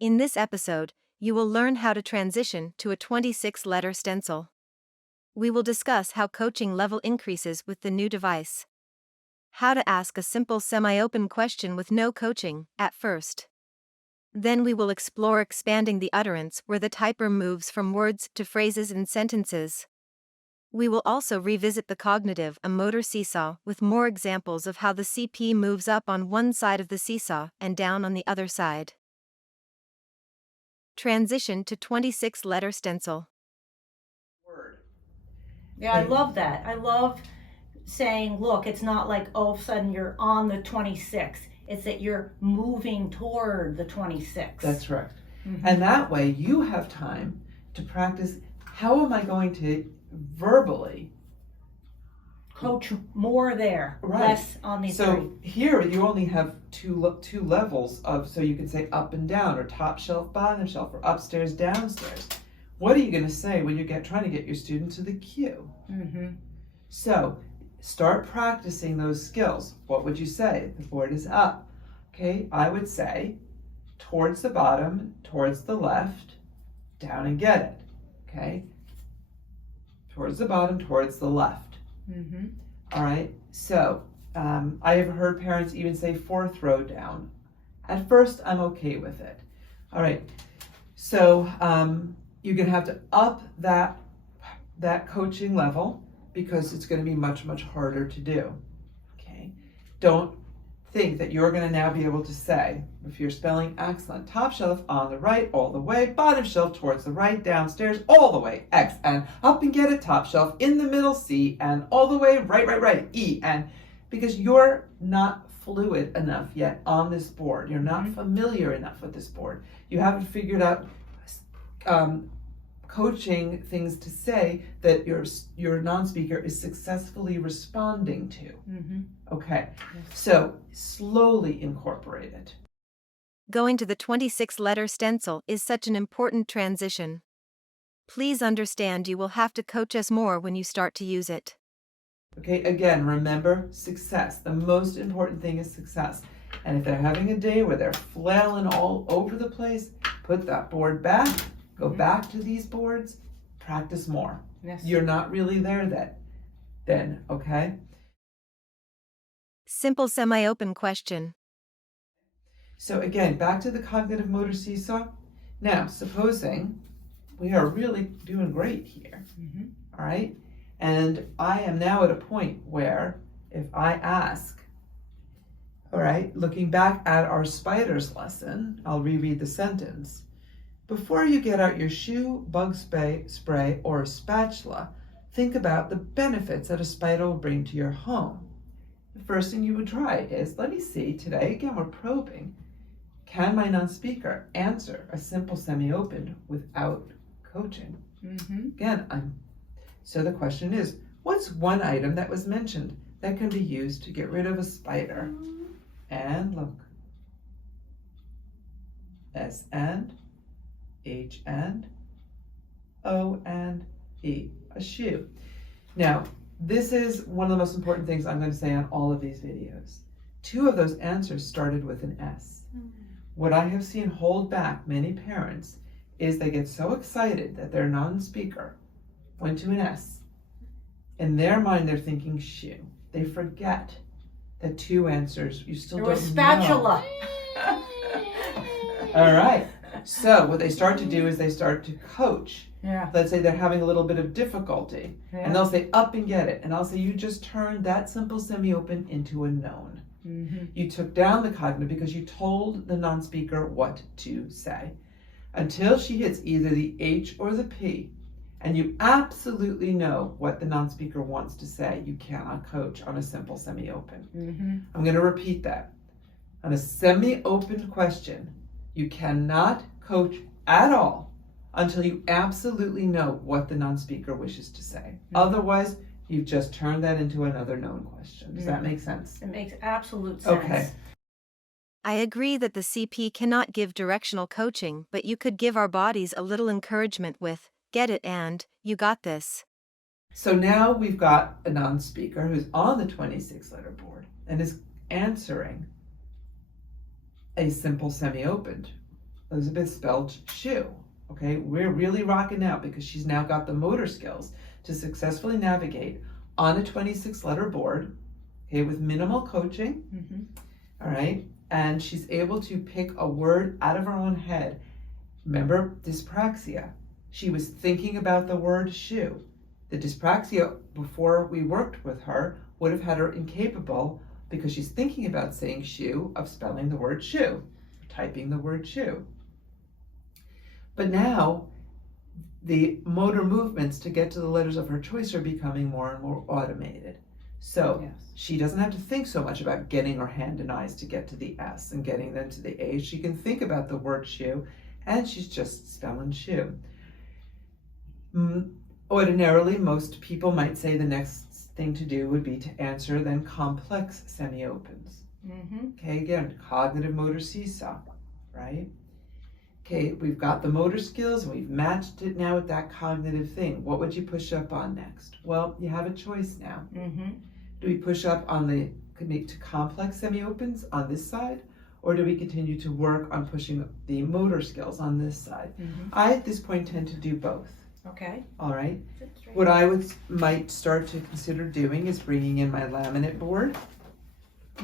In this episode, you will learn how to transition to a 26-letter stencil. We will discuss how coaching level increases with the new device. How to ask a simple semi-open question with no coaching at first. Then we will explore expanding the utterance where the typer moves from words to phrases and sentences. We will also revisit the cognitive and motor seesaw with more examples of how the CP moves up on one side of the seesaw and down on the other side. Transition to 26-letter stencil. Yeah, I love that. I love saying, look, it's not like all of a sudden you're on the 26. It's that you're moving toward the 26. That's right. And that way you have time to practice, how am I going to verbally coach more there, less on the So here you only have two levels of, so you can say up and down, or top shelf, bottom shelf, or upstairs, downstairs. What are you going to say when you're trying to get your student to the cue? So start practicing those skills. What would you say? The board is up. Okay, I would say towards the bottom, towards the left, down and get it. Okay, towards the bottom, towards the left. All right, so I have heard parents even say fourth row down. At first, I'm okay with it. All right, so you're going to have to up that coaching level because it's going to be much, much harder to do. Okay, don't think that you're going to now be able to say, if you're spelling excellent, top shelf on the right all the way, bottom shelf towards the right, downstairs all the way, X, and up and get it, top shelf in the middle, C, and all the way, right, E, and because you're not fluid enough yet on this board, you're not familiar enough with this board, you haven't figured out coaching things to say that your non-speaker is successfully responding to. Okay, so slowly incorporate it. Going to the 26-letter stencil is such an important transition. Please understand you will have to coach us more when you start to use it. Okay, again, remember success. The most important thing is success. And if they're having a day where they're flailing all over the place, put that board back, go back to these boards, practice more. Yes. You're not really there then, okay? Simple semi-open question. So again, back to the cognitive motor seesaw. Now, supposing we are really doing great here, all right? And I am now at a point where if I ask, all right, looking back at our spiders lesson, I'll reread the sentence. Before you get out your shoe, bug spray, or a spatula, think about the benefits that a spider will bring to your home. The first thing you would try is, let me see, today, again, we're probing. Can my non-speaker answer a simple semi-open without coaching? Again, so the question is, what's one item that was mentioned that can be used to get rid of a spider? And look. S and, H and, O and E, a shoe. Now, this is one of the most important things I'm going to say on all of these videos. Two of those answers started with an S. What I have seen hold back many parents is they get so excited that their non-speaker went to an S. In their mind, they're thinking shoe. They forget that two answers, you still don't know. There was spatula. All right. So what they start to do is they start to coach. Let's say they're having a little bit of difficulty. And they'll say up and get it. And I'll say you just turned that simple semi-open into a known. You took down the cognitive because you told the non-speaker what to say. Until she hits either the H or the P, and you absolutely know what the non-speaker wants to say, you cannot coach on a simple semi-open. I'm going to repeat that. On a semi-open question, you cannot coach at all until you absolutely know what the non-speaker wishes to say. Otherwise, you've just turned that into another known question. Does that make sense? It makes absolute sense. Okay. I agree that the CP cannot give directional coaching, but you could give our bodies a little encouragement with, get it and, you got this. So now we've got a non-speaker who's on the 26-letter board and is answering a simple semi-opened. Elizabeth spelled shoe. Okay, we're really rocking out because she's now got the motor skills to successfully navigate on a 26-letter board, okay, with minimal coaching. Mm-hmm. All right, and she's able to pick a word out of her own head. Remember dyspraxia. She was thinking about the word shoe. The dyspraxia, before we worked with her, would have had her incapable, because she's thinking about saying shoe, of spelling the word shoe, typing the word shoe. But now, the motor movements to get to the letters of her choice are becoming more and more automated. So Yes. she doesn't have to think so much about getting her hand and eyes to get to the S and getting them to the A. She can think about the word shoe, and she's just spelling shoe. Ordinarily, most people might say the next thing to do would be to answer then complex semi-opens. Mm-hmm. Okay, again, cognitive motor seesaw, right? Okay, we've got the motor skills, and we've matched it now with that cognitive thing. What would you push up on next? Well, you have a choice now. Mm-hmm. Do we push up on the to complex semi-opens on this side, or do we continue to work on pushing the motor skills on this side? Mm-hmm. I, at this point, tend to do both. Okay. All right. That's right. What I might start to consider doing is bringing in my laminate board.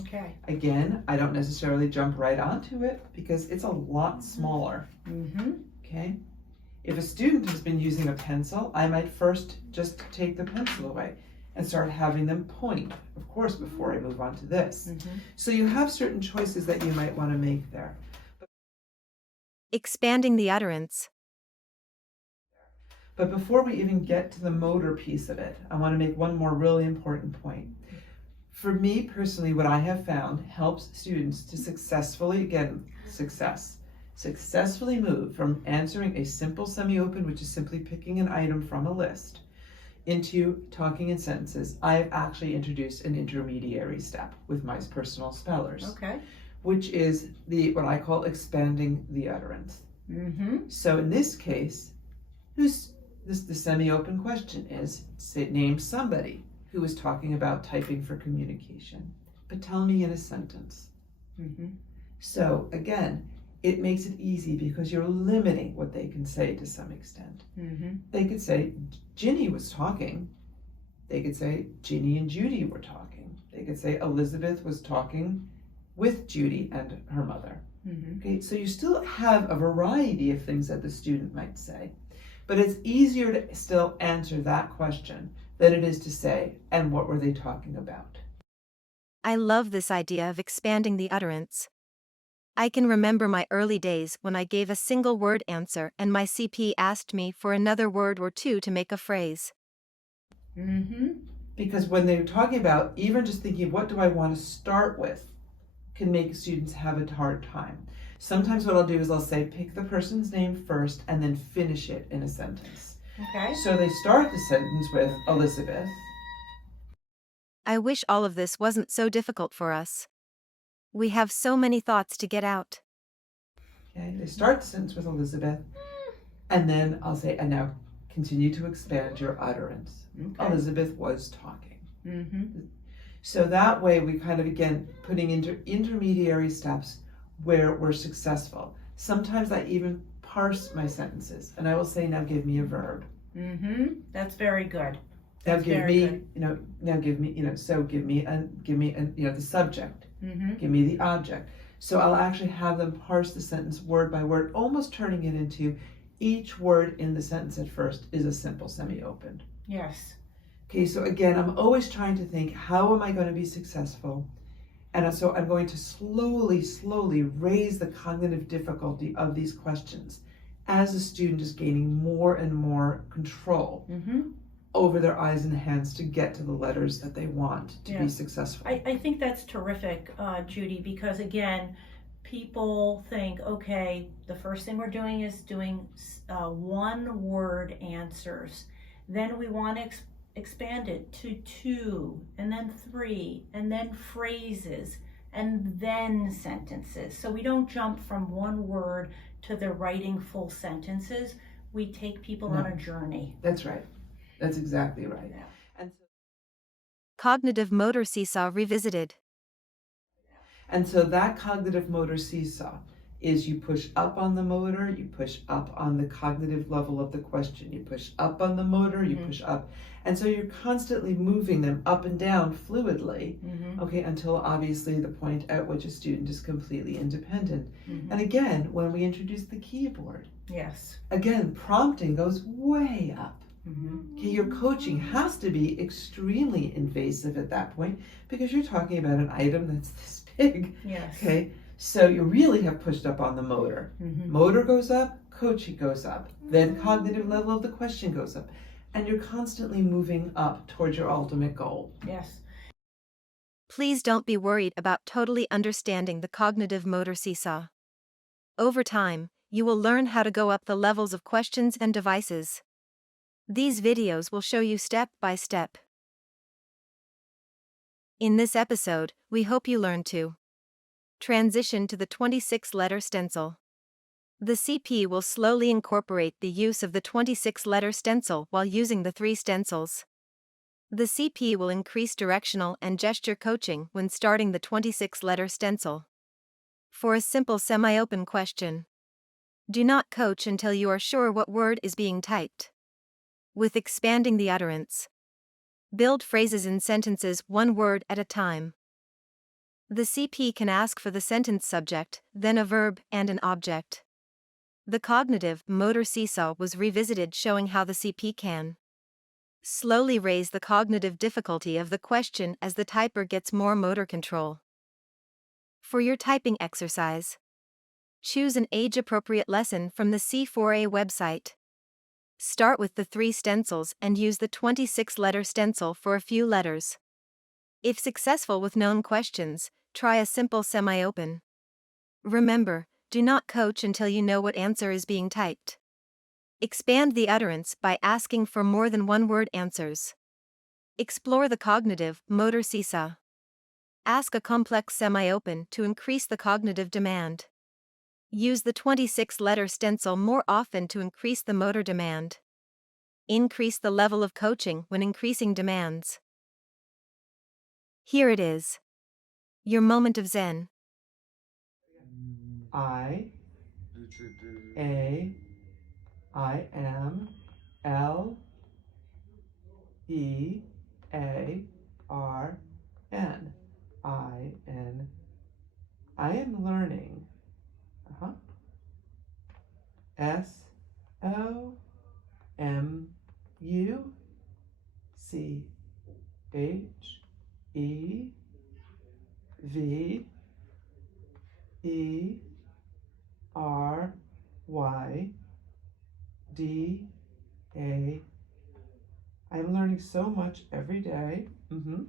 Okay. Again, I don't necessarily jump right onto it because it's a lot smaller. Mm-hmm. Okay. If a student has been using a pencil, I might first just take the pencil away and start having them point, of course, before I move on to this. Mm-hmm. So you have certain choices that you might want to make there. Expanding the utterance. But before we even get to the motor piece of it, I want to make one more really important point. For me personally, what I have found helps students to successfully, again, successfully move from answering a simple semi-open, which is simply picking an item from a list, into talking in sentences. I've actually introduced an intermediary step with my personal spellers, Okay. which is what I call expanding the utterance. Mm-hmm. So in this case, the semi-open question is, name somebody who is talking about typing for communication, but tell me in a sentence. Mm-hmm. So again, it makes it easy because you're limiting what they can say to some extent. Mm-hmm. They could say, Ginny was talking. They could say, Ginny and Judy were talking. They could say, Elizabeth was talking with Judy and her mother. Mm-hmm. Okay, so you still have a variety of things that the student might say, but it's easier to still answer that question than it is to say, and what were they talking about? I love this idea of expanding the utterance. I can remember my early days when I gave a single word answer and my CP asked me for another word or two to make a phrase. Mm-hmm. Because when they're talking about even just thinking, what do I want to start with, can make students have a hard time. Sometimes what I'll do is I'll say, pick the person's name first and then finish it in a sentence. Okay. So they start the sentence with Elizabeth. I wish all of this wasn't so difficult for us. We have so many thoughts to get out. Okay, they start the sentence with Elizabeth, and then I'll say, and now continue to expand your utterance. Okay. Elizabeth was talking. Mm-hmm. So that way we kind of, again, putting into intermediary steps where we're successful. Sometimes I even parse my sentences, and I will say, now give me a verb. Mm-hmm. That's very good. Now That's give very me, good. now give me, so give me, the subject. Mm-hmm. Give me the object. So I'll actually have them parse the sentence word by word, almost turning it into each word in the sentence at first is a simple semi-open. Yes. Okay, so again, I'm always trying to think, how am I going to be successful? And so I'm going to slowly raise the cognitive difficulty of these questions as the student is gaining more and more control Mm-hmm. over their eyes and hands to get to the letters that they want to Yeah. be successful. I think that's terrific, Judy, because again, people think, okay, the first thing we're doing is doing one word answers. Then we want to expand it to 2, and then 3, and then phrases, and then sentences. So we don't jump from one word to the writing full sentences. We take people on a journey. That's right. That's exactly right. Yeah. And so, Cognitive motor seesaw revisited. and so that cognitive motor seesaw is you push up on the motor, you push up on the cognitive level of the question, you push up on the motor, you push up. And so you're constantly moving them up and down fluidly, okay, until obviously the point at which a student is completely independent. And again, when we introduce the keyboard, yes, again, prompting goes way up. Okay, your coaching has to be extremely invasive at that point because you're talking about an item that's this big. yes. Okay, so you really have pushed up on the motor. Motor goes up, coaching goes up, then cognitive level of the question goes up, and you're constantly moving up towards your ultimate goal. Yes. Please don't be worried about totally understanding the cognitive motor seesaw. Over time, you will learn how to go up the levels of questions and devices. These videos will show you step by step. In this episode, we hope you learn to transition to the 26-letter stencil. The CP will slowly incorporate the use of the 26-letter stencil while using the 3 stencils. The CP will increase directional and gesture coaching when starting the 26-letter stencil. For a simple semi-open question, do not coach until you are sure what word is being typed. With expanding the utterance, build phrases in sentences one word at a time. The CP can ask for the sentence subject, then a verb and an object. The cognitive motor seesaw was revisited showing how the CP can slowly raise the cognitive difficulty of the question as the typer gets more motor control. For your typing exercise, choose an age-appropriate lesson from the C4A website. Start with the 3 stencils and use the 26-letter stencil for a few letters. If successful with known questions, try a simple semi-open. Remember, do not coach until you know what answer is being typed. Expand the utterance by asking for more than one-word answers. Explore the cognitive motor seesaw. Ask a complex semi-open to increase the cognitive demand. Use the 26-letter stencil more often to increase the motor demand. Increase the level of coaching when increasing demands. Here it is. Your moment of zen. I am L E A R N. I am learning. SOMUSEVERYday. I'm learning so much every day. MYFAVORITESUB.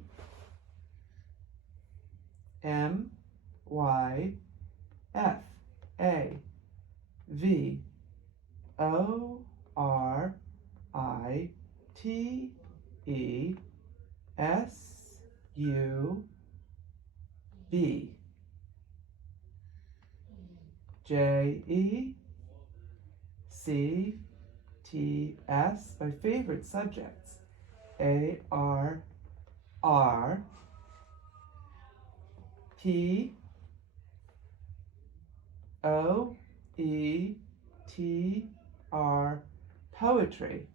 JECTS, my favorite subjects. ARTPOETR, poetry.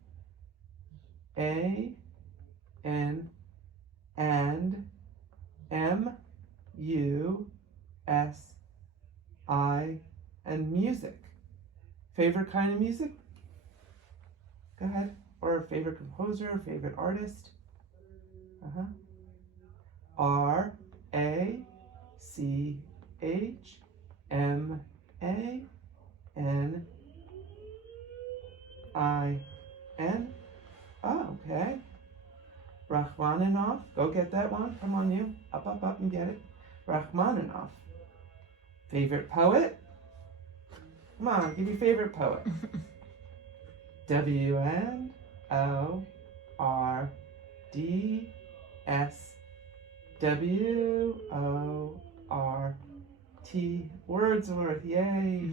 And MUSI, and music. Favorite kind of music? Go ahead. Or favorite composer, favorite artist? RACHMANIN. Oh, okay. Rachmaninoff. Go get that one. Come on, you. Up, and get it. Rachmaninoff. Favorite poet? Come on, give me favorite poet. WNORDSWORT. Wordsworth, yay!